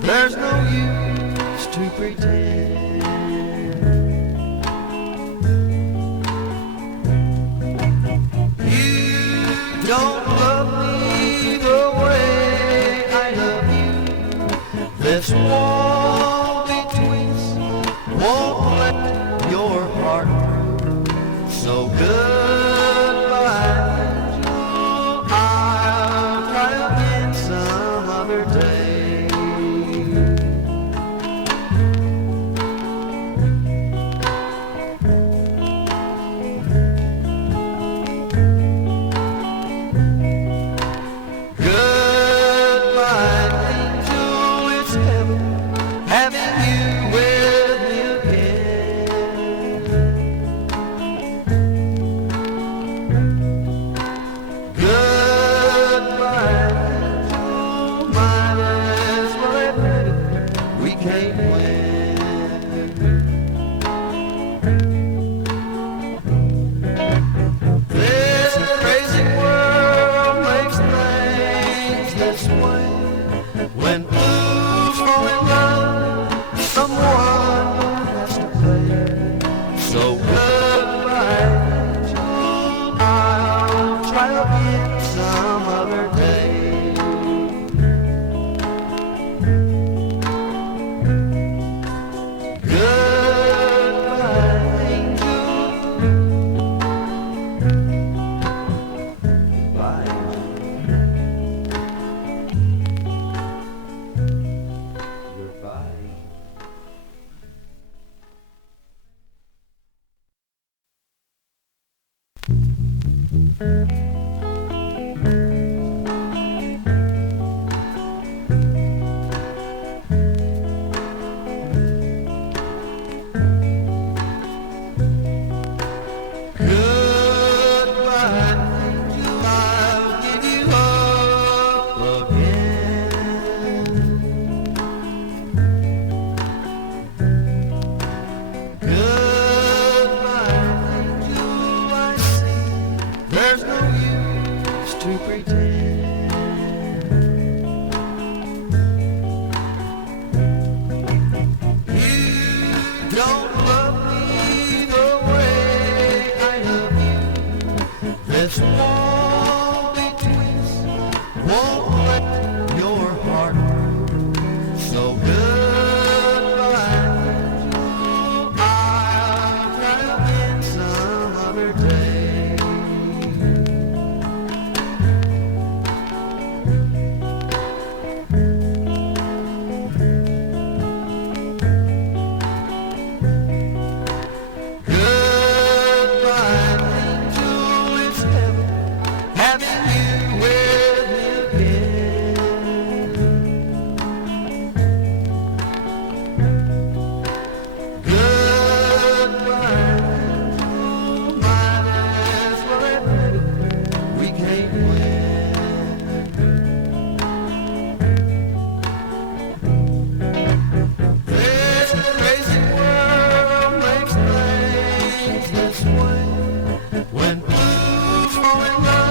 There's no use to pretend. You don't love me the way I love you. This wall between us won't let your heart through. So goodbye, angel. I'll try again some other day. Having you with me again. Goodbye, angel, might as well admit it, we can't win. This crazy world makes things this way. When blues fall in love, someone has to play. So goodbye, angel. I'll try again some other day. Goodbye, angel. Bye, goodbye. Goodbye, angel, I'll give you up again. Goodbye, angel, I see there's no use to pretend. You don't love me the way I love you. This wall between us won't let your heart through. So goodbye, angel. I'll try again some other day. Goodbye, angel, it's heaven having you with me again. Goodbye, angel, might as well admit it, we can't win. This crazy world makes things this way. When blues fall in love,